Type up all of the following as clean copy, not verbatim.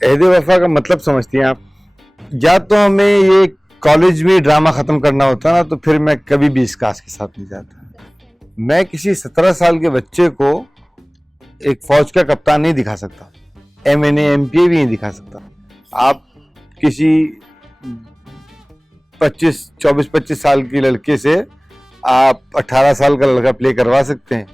अहद वफा का मतलब समझती हैं आप? या तो हमें ये कॉलेज में ड्रामा खत्म करना होता ना, तो फिर मैं कभी भी इस कास्ट के साथ नहीं जाता। मैं किसी 17 साल के बच्चे को एक फौज का कप्तान नहीं दिखा सकता, MNA MPA भी नहीं दिखा सकता। आप किसी 24-25 साल की लड़के से आप 18 साल का लड़का प्ले करवा सकते हैं,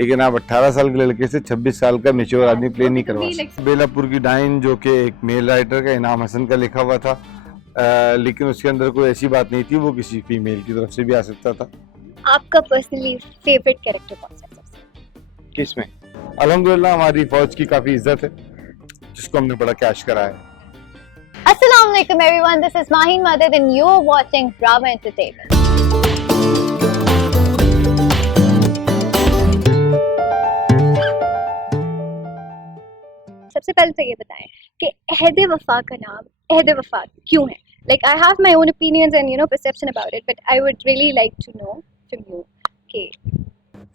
लेकिन आप 18 साल के लड़के से 26 साल का मेच्योर आदमी प्ले नहीं करवा सकते। बेलापुर की डाइन जो कि एक मेल राइटर का इनाम हसन का लिखा हुआ था, लेकिन उसके अंदर कोई ऐसी बात नहीं थी, वो किसी फीमेल की तरफ से भी आ सकता था। आपका पर्सनली फेवरेट कैरेक्टर कौन सा है? किसमें? अल्हम्दुलिल्लाह हमारी फौज की काफी इज्जत है, जिसको हमने बड़ा कैश करा है। Assalamu alaikum everyone, this is Mahin Madad and you're watching Drama Entertainment. सबसे पहले तो ये बताएं कि अहद वफा का नाम अहद वफा क्यों है? Like I have my own opinions and perception about it, but I would really like to know from you कि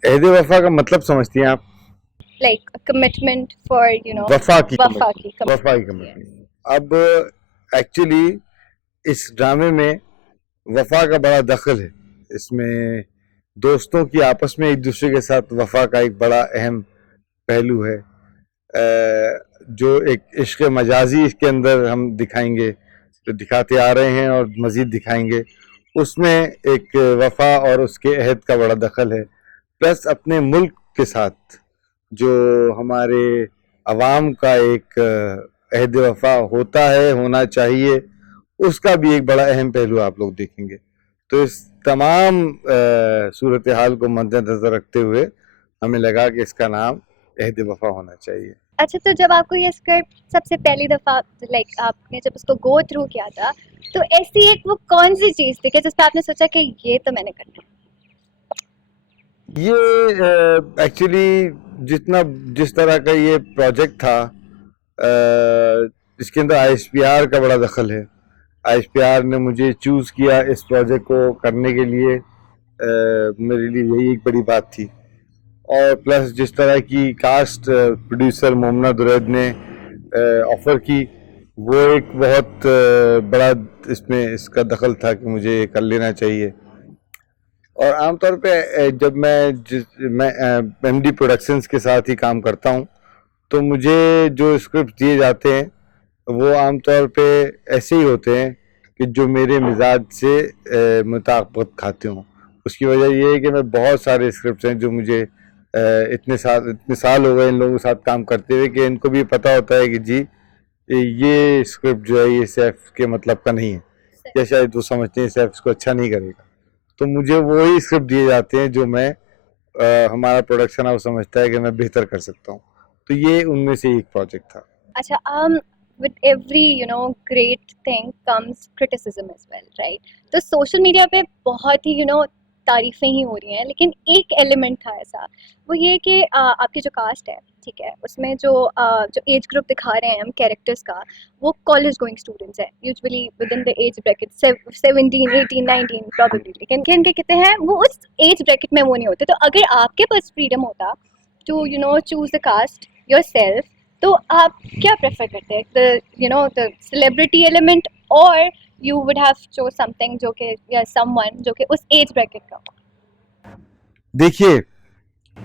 अहद वफा का मतलब समझती हैं आप? like a commitment for वफा की commitment. कमिटमेंट। अब एक्चुअली इस ड्रामे में वफा का बड़ा दखल है। इसमें दोस्तों की आपस में एक दूसरे के साथ वफा का एक बड़ा अहम पहलू है, जो एक इश्क मजाजी इसके अंदर हम दिखाएंगे, जो दिखाते आ रहे हैं और मज़ीद दिखाएंगे। उसमें एक वफा और उसके अहद का बड़ा दखल है, प्लस अपने मुल्क के साथ जो हमारे अवाम का एक अहद वफा होता है, होना चाहिए, उसका भी एक बड़ा अहम पहलू आप लोग देखेंगे। तो इस तमाम सूरत हाल को मद्देनजर रखते हुए हमें लगा कि इसका नाम अहद वफा होना चाहिए। अच्छा, तो जब आपको ये स्क्रिप्ट सबसे पहली दफ़ा आपने जब उसको गो थ्रू किया था, तो ऐसी एक वो कौन सी चीज़ थी कि जिस पे आपने सोचा कि ये तो मैंने करना है? ये एक्चुअली जिस तरह का ये प्रोजेक्ट था, इसके अंदर ISPR का बड़ा दखल है। ISPR ने मुझे चूज़ किया इस प्रोजेक्ट को करने के लिए, मेरे लिए यही एक बड़ी बात थी। और प्लस जिस तरह की कास्ट प्रोड्यूसर मोमना दुरैद ने ऑफ़र की, वो एक बहुत बड़ा इसमें इसका दखल था कि मुझे कर लेना चाहिए। और आमतौर पे जब मैं MD प्रोडक्शंस के साथ ही काम करता हूँ, तो मुझे जो स्क्रिप्ट दिए जाते हैं वो आमतौर पे ऐसे ही होते हैं कि जो मेरे मिजाज से मुताबिक खाते हों। उसकी वजह ये है कि मैं बहुत सारे स्क्रिप्ट्स हैं जो मुझे इतने साल हो गए इन लोगों के साथ काम करते हुए कि इनको भी पता होता है कि जी ये स्क्रिप्ट जो है ये सैफ के मतलब का नहीं है, या शायद वो समझते हैं सैफ इसको अच्छा नहीं करेगा। तो मुझे वही स्क्रिप्ट दिए जाते हैं जो मैं हमारा प्रोडक्शन हाउस समझता है कि मैं बेहतर कर सकता हूँ। तो ये उनमें से एक प्रोजेक्ट था। अच्छा, with every great thing comes criticism as well, right? तो सोशल मीडिया पे बहुत ही तारीफें ही हो रही हैं, लेकिन एक एलिमेंट था ऐसा, वो ये कि आपकी जो कास्ट है, ठीक है, उसमें जो एज ग्रुप दिखा रहे हैं हम कैरेक्टर्स का, वो कॉलेज गोइंग स्टूडेंट्स हैं, usually with in the age bracket 17, 18, 19 probably, लेकिन क्या कहते हैं वो उस एज ब्रैकेट में वो नहीं होते। तो अगर आपके पास फ्रीडम होता to choose the cast yourself, तो आप क्या प्रेफर करते हैं, द सेलिब्रिटी एलिमेंट, और you would have chose something जो कि या someone जो कि उस एज ब्रैकेट का हो? देखिए,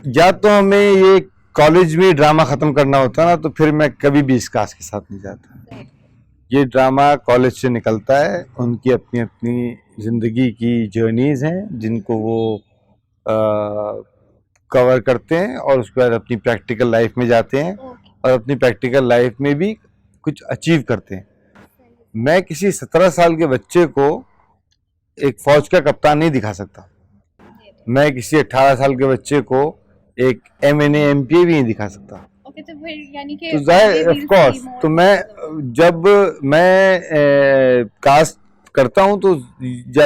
या तो हमें ये कॉलेज में ड्रामा खत्म करना होता ना, तो फिर मैं कभी भी इस कास्ट के साथ नहीं जाता। ये ड्रामा कॉलेज से निकलता है, उनकी अपनी अपनी ज़िंदगी की जर्नीज़ हैं जिनको वो कवर करते हैं, और उसके बाद अपनी प्रैक्टिकल लाइफ में जाते हैं और अपनी प्रैक्टिकल लाइफ में भी कुछ अचीव करते हैं। मैं किसी 17 साल के बच्चे को एक फौज का कप्तान नहीं दिखा सकता। मैं किसी 18 साल के बच्चे को एक MNA MPA भी नहीं दिखा सकता। ओके, तो फिर यानी कि तो जाहिर ऑफ कोर्स, तो जब मैं कास्ट करता हूँ, तो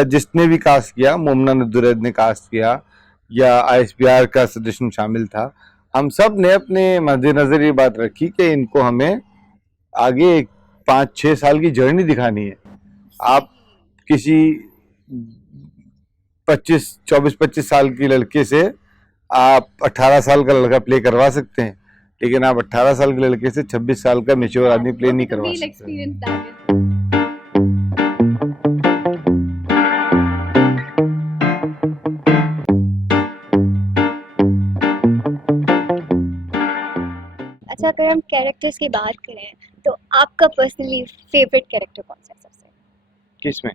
जिसने भी कास्ट किया, मोमना दुरैद ने कास्ट किया या ISPR का सजेशन शामिल था, हम सब ने अपने मद्देनजर ये बात रखी कि इनको हमें आगे 5-6 साल की जर्नी दिखानी है। आप किसी 24-25 साल की लड़के से आप 18 साल का लड़का प्ले करवा सकते हैं, लेकिन आप 18 साल के लड़के से 26 साल का मेच्योर आदमी प्ले नहीं करवा real सकते। experience that is. अच्छा, अगर हम कैरेक्टर्स की बात करें तो आपका पर्सनली फेवरेट कैरेक्टर कौन सा है सबसे? किसमें?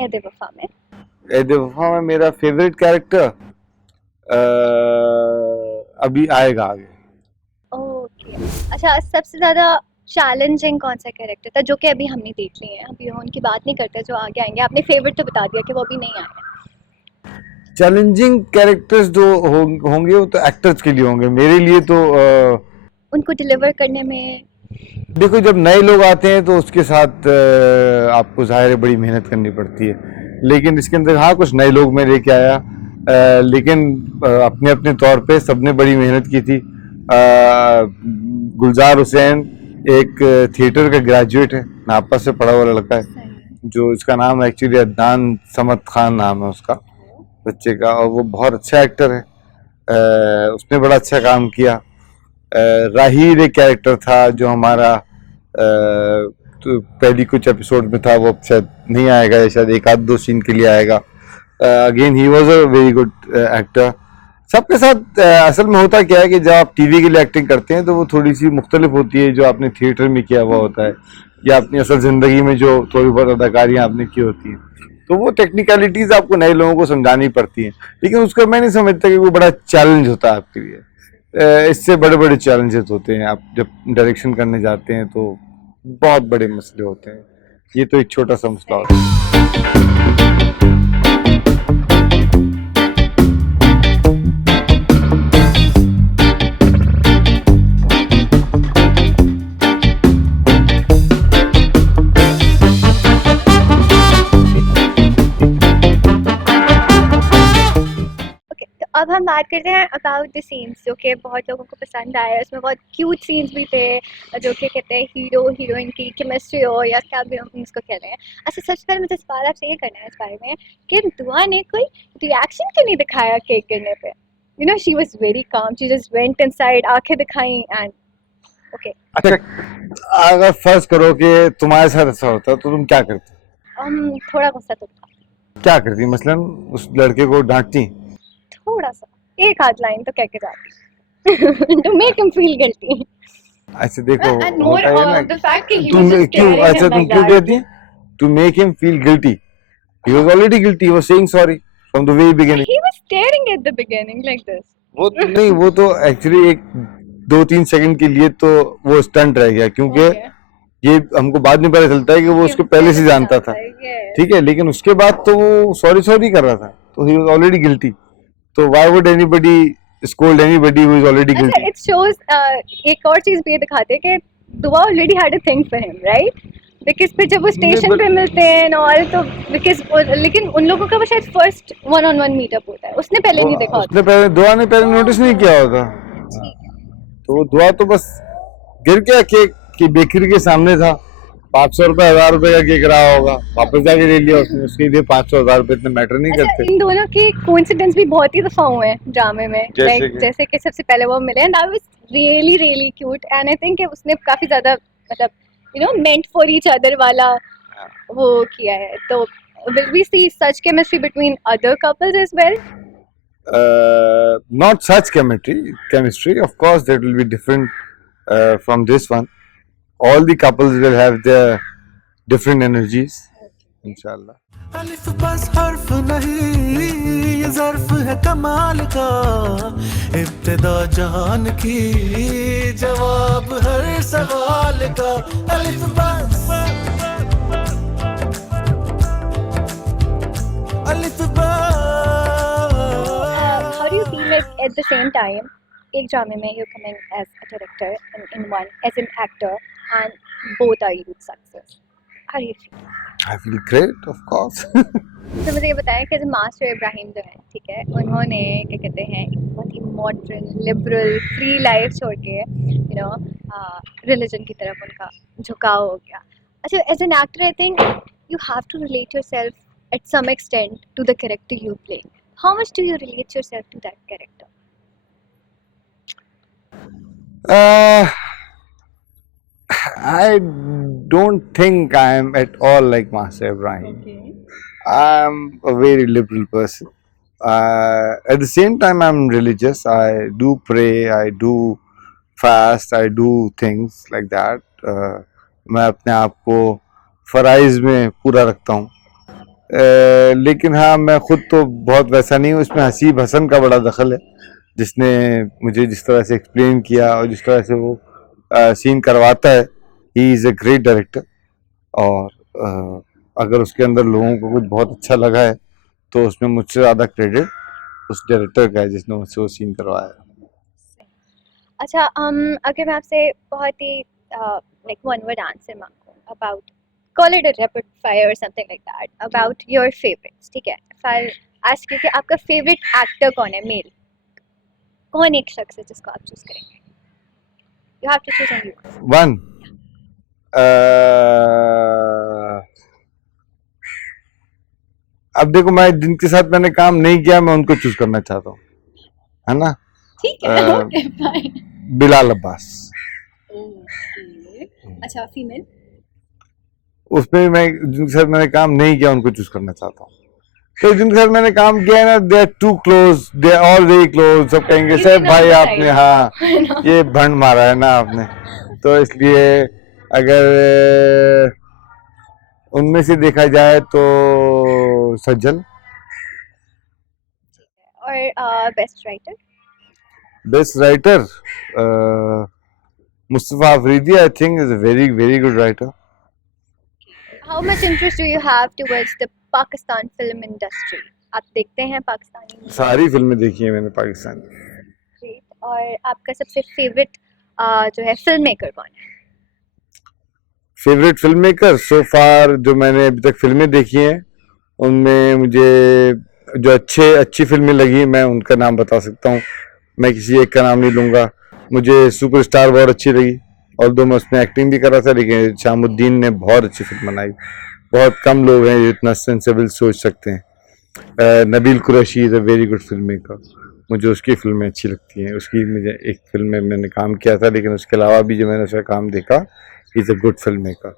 ए बेवफा में? ए बेवफा में मेरा फेवरेट कैरेक्टर अभी आएगा आगे। ओके। अच्छा, सबसे ज़्यादा चैलेंजिंग कौन सा कैरेक्टर था जो कि अभी हमने देख लिए हैं? अभी हम उनकी बात नहीं करते जो आगे आएंगे। आपने फेवरेट तो बता दिया कि वो अभी नहीं आए। चैलेंजिंग कैरेक्टर्स जो होंगे वो तो एक्टर्स के लिए होंगे, मेरे लिए तो उनको डिलीवर करने में देखो जब नए लोग आते हैं तो उसके साथ आपको जाहिर है बड़ी मेहनत करनी पड़ती है, लेकिन इसके अंदर हाँ कुछ नए लोग मैं लेके आया, लेकिन अपने अपने तौर पे सबने बड़ी मेहनत की थी। गुलजार हुसैन एक थिएटर का ग्रेजुएट है, नापा से पढ़ा हुआ लड़का है, जो इसका नाम एक्चुअली अदनान समद खान नाम है उसका बच्चे का, और वो बहुत अच्छा एक्टर है। उसने बड़ा अच्छा काम किया। राहीर एक कैरेक्टर था जो हमारा तो पहली कुछ एपिसोड में था, वो शायद नहीं आएगा या शायद एक आध दो सीन के लिए आएगा। Again he was a very good actor. सबके साथ असल में होता क्या है कि जब आप टीवी के लिए एक्टिंग करते हैं तो वो थोड़ी सी मुख्तलिफ होती है जो आपने थिएटर में किया हुआ होता है या अपनी असल ज़िंदगी में जो थोड़ी बहुत अदाकारियाँ आपने की होती हैं, तो वो टेक्निकलिटीज़ आपको नए लोगों को समझानी पड़ती हैं, लेकिन उसका मैं नहीं समझता कि वो बड़ा चैलेंज होता है आपके लिए। इससे बड़े बड़े चैलेंजेस होते हैं, आप जब डायरेक्शन करने जाते हैं तो बहुत बड़े मसले होते हैं, ये तो एक छोटा सा मसला होता है। अब हम बात करते हैं अबाउट द सीन्स जो कि बहुत लोगों को पसंद आए। उसमें बहुत क्यूट सीन्स भी थे जो कि कहते हैं हीरो हीरोइन की केमिस्ट्री हो या क्या भी हम इसको कह रहे हैं। अच्छा, सबसे पहले मुझे सवाल आपसे ये करना है इस बारे में कि दुआ ने कोई रिएक्शन क्यों नहीं दिखाया केक गिरने पे? You know she was very calm, she just went inside, आंखें दिखाई एंड ओके। अच्छा, अगर फर्ज करो कि तुम्हारे साथ ऐसा होता तो तुम क्या करती? थोड़ा गुस्सा तो था, क्या करती? मसलन उस लड़के को डांटती? थोड़ा सा, एक आध लाइन तो कह के जाती to make him feel guilty ऐसे देखो and more होता है ना, the fact that he was तुम just क्यों staring अच्छा him तुम like क्यों that. कहती है to make him feel guilty? He was already guilty, he was saying sorry from the very beginning. He was staring at the beginning like this. वो नहीं, वो तो एक्चुअली एक 2-3 सेकंड के लिए तो वो स्टंट रह गया, क्योंकि Okay. ये हमको बाद में पता चलता है कि वो उसको पहले से जानता था, Yes. ठीक है, लेकिन उसके बाद तो वो सॉरी सॉरी कर रहा था, तो ही वाज ऑलरेडी गिल्टी, तो why would anybody scold anybody who is already अच्छा, गिल्टी? it shows एक और चीज भी ये दिखाते हैं कि दुआ already had a thing for him, right? Because फिर जब वो स्टेशन पे मिलते हैं and all, तो because लेकिन उन लोगों का वो शायद first one on one meetup होता है, उसने पहले नहीं देखा होता। उसने पहले दुआ ने पहले नोटिस नहीं किया होता, तो वो दुआ तो बस गिर गया केक की बेकरी के सामने था, 500 रुपए 1000 रुपए का केक रहा होगा, वापस जाके ले लिया उसने, उसके लिए 500 1000 रुपए इतने मैटर नहीं अच्छा, करते। इन दोनों के कोइंसिडेंस भी बहुत ही दफा हुए हैं ड्रामे में, जैसे like, कि? जैसे कि सबसे पहले वो मिले and that was really really cute and I think कि उसने काफी ज्यादा मतलब you know meant for each other वाला वो किया है। तो will we see such chemistry between other couples as well? Not such chemistry, of course that will be different from this one. All the couples will have their different energies, inshallah. अलिफ बस हर्फ नहीं, ये ज़र्फ है कमाल का, इब्तिदा जहान की, जवाब हर सवाल का। अलिफ बस, अलिफ बस। How do you feel at the same time एक ड्रामे में you come in as a director and in one as an actor and both are huge success? How do you feel? I feel great, of course. तो मुझे ये बताया कि master Ibrahim जो है, ठीक है, उन्होंने क्या कहते हैं एक बहुत ही मॉडर्न लिबरल फ्री लाइफ छोड़ के यू नो रिलीजन की तरफ उनका झुकाव हो गया। अच्छा, as an actor I think you have to relate yourself at some extent to the character you play. How much do you relate yourself to that character? Uh, I don't think I am at all like Master Ibrahim. Okay. I'm a very liberal person. At the same time, I'm religious. I do pray. I do fast. I do things like that. मैं अपने आप को फराइज में पूरा रखता हूँ. लेकिन हाँ, मैं खुद तो बहुत वैसा नहीं हूँ. इसमें हसीब हसन का बड़ा दखल है, जिसने मुझे जिस तरह से एक्सप्लेन किया और जिस तरह से वो सीन करवाता है. He is a great director. और अगर उसके अंदर लोगों को कुछ बहुत अच्छा लगा है तो उसमें मुझसे ज़्यादा क्रेडिट उस डायरेक्टर का है जिसने मुझसे वो सीन करवाया. अच्छा, अगर मैं आपसे बहुत ही like one word answer मांगूं about, call it a rapid fire or something like that, about your favorites, ठीक है? If I ask you कि आपका favorite actor कौन है, मेल? कौन एक शख्स है जिसको आप चूज करेंगे? You have to choose only one. One, अब देखो, मैं जिनके साथ मैंने काम नहीं किया मैं उनको चूज करना चाहता हूँ, है ना. ठीक है. Uh, okay fine. Bilal Abbas. Okay. अच्छा, फीमेल. उसमें मैं जिनके साथ मैंने काम नहीं किया उनको चूज करना चाहता हूँ. तो जिनके साथ मैंने काम किया है ना, they are too close, they are all very close. सब कहेंगे You सर may भाई not आपने, decide. हाँ ये भंड मारा है ना आपने. तो इसलिए अगर उनमें से देखा जाए तो सज्जन. और best writer? Best writer Mustafa Afridi, I think is a very very good writer. How much interest do you have towards the Pakistan film industry? आप देखते हैं पाकिस्तानी? सारी फिल्में देखी हैं मैंने पाकिस्तानी. Great. और आपका सबसे फेवरेट जो है फिल्म मेकर कौन है? फेवरेट फिल्म मेकर सो फार जो मैंने अभी तक फिल्में देखी हैं उनमें मुझे जो अच्छी फिल्में लगी मैं उनका नाम बता सकता हूँ. मैं किसी एक का नाम नहीं लूँगा. मुझे सुपरस्टार बहुत अच्छी लगी, और दो मैं उसमें एक्टिंग भी कर रहा था, लेकिन शामुद्दीन ने बहुत अच्छी फिल्म बनाई. बहुत कम लोग हैं जो इतना सेंसेबल सोच सकते हैं. Nabeel Qureshi is a very good film maker. मुझे उसकी फिल्में अच्छी लगती हैं. उसकी मुझे एक फिल्म में मैंने काम किया था, लेकिन उसके अलावा भी जो मैंने उसका काम देखा, is a good film maker.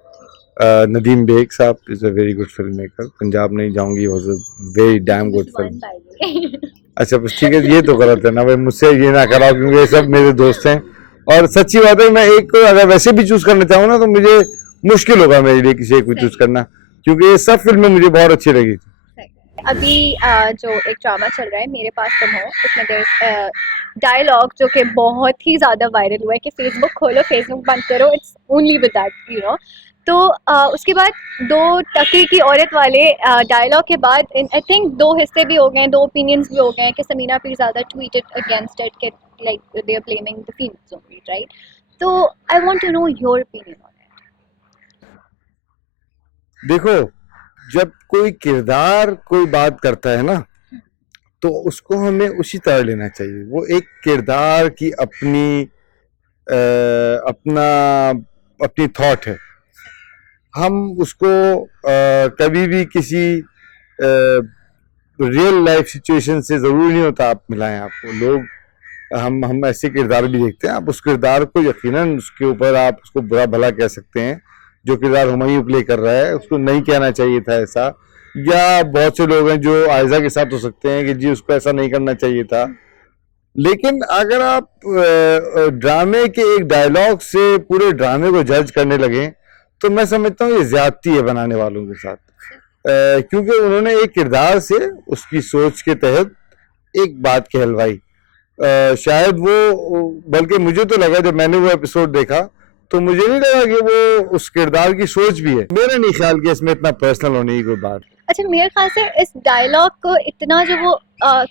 Nadeem Baig sahab is a very good film maker. Punjab Nahi Jaungi was a very damn good film. One by the way. अच्छा बस ठीक है, ये तो गलत है ना भाई, मुझसे ये ना कराओ क्योंकि ये सब मेरे दोस्त हैं. और सच्ची बात है, मैं एक को अगर वैसे भी चूज करना चाहूँ ना तो मुझे मुश्किल होगा मेरे लिए किसी एक को चूज करना, क्योंकि ये सब फिल्में मुझे बहुत अच्छी लगी. अभी जो एक ड्रामा चल रहा है मेरे पास तुम हो, उसमें देयर डायलॉग जो कि बहुत ही ज़्यादा वायरल हुआ है कि फेसबुक खोलो फेसबुक बंद करो, it's only with that you know. तो उसके बाद दो टके की औरत वाले डायलॉग के बाद आई थिंक दो हिस्से भी हो गए हैं, दो ओपिनियंस भी हो गए हैं कि Sameena Peerzada tweeted against it कि like they are blaming the females only, right? तो I want to know your opinion on it. देखो, जब कोई किरदार कोई बात करता है ना तो उसको हमें उसी तरह लेना चाहिए. वो एक किरदार की अपनी थॉट है. हम उसको कभी भी किसी रियल लाइफ सिचुएशन से ज़रूरी नहीं होता आप मिलाएं. आपको लोग हम ऐसे किरदार भी देखते हैं. आप उस किरदार को यकीनन उसके ऊपर आप उसको बुरा भला कह सकते हैं. जो किरदार हुमायूं प्ले कर रहा है उसको नहीं कहना चाहिए था ऐसा, या बहुत से लोग हैं जो आयजा के साथ हो सकते हैं कि जी उसको ऐसा नहीं करना चाहिए था. लेकिन अगर आप ड्रामे के एक डायलॉग से पूरे ड्रामे को जज करने लगे तो मैं समझता हूँ ये ज्यादती है बनाने वालों के साथ. क्योंकि उन्होंने एक किरदार से उसकी सोच के तहत एक बात कहलवाई. शायद वो, बल्कि मुझे तो लगा जब मैंने वो एपिसोड देखा तो मुझे नहीं लगा कि वो उस किरदार की सोच भी है. मेरा नहीं ख्याल कि इसमें इतना पर्सनल होने की कोई बात. अच्छा, मेरे ख्याल से इस डायलॉग को इतना जो वो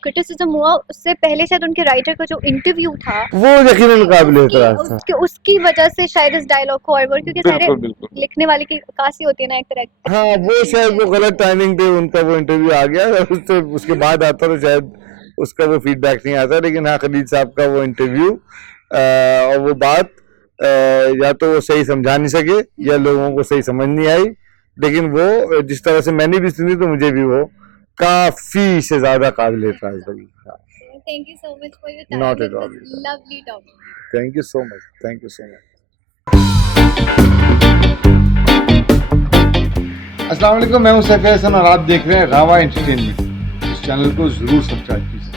क्रिटिसिज्म हुआ उससे पहले शायद उनके राइटर का जो इंटरव्यू था वो यकीनन काबिल एतराज था. उसकी वजह से शायद इस डायलॉग को, और क्योंकि सारे बिल्कुल बिल्कुल. लिखने वाले की कासी होती है ना एक तरह की. हाँ, वो शायद वो गलत टाइमिंग पे उनका वो इंटरव्यू आ गया. उससे उसके बाद आता तो शायद उसका वो फीडबैक नहीं आता. लेकिन हाँ, खलील साहब का वो इंटरव्यू और वो बात या तो वो सही समझा नहीं सके या लोगों को सही समझ नहीं आई. लेकिन वो जिस तरह से मैंने भी सुनी तो मुझे भी वो काफी से ज्यादा काबिल एतराज लगी. Thank you so much for your time. Not It at all. was lovely talking to you. Thank you so much, thank you so much. अस्सलाम वालेकुम, मैं हूं सैफ हसन और आप देख रहे हैं रावा एंटरटेनमेंट। इस चैनल को जरूर सब्सक्राइब कीजिए।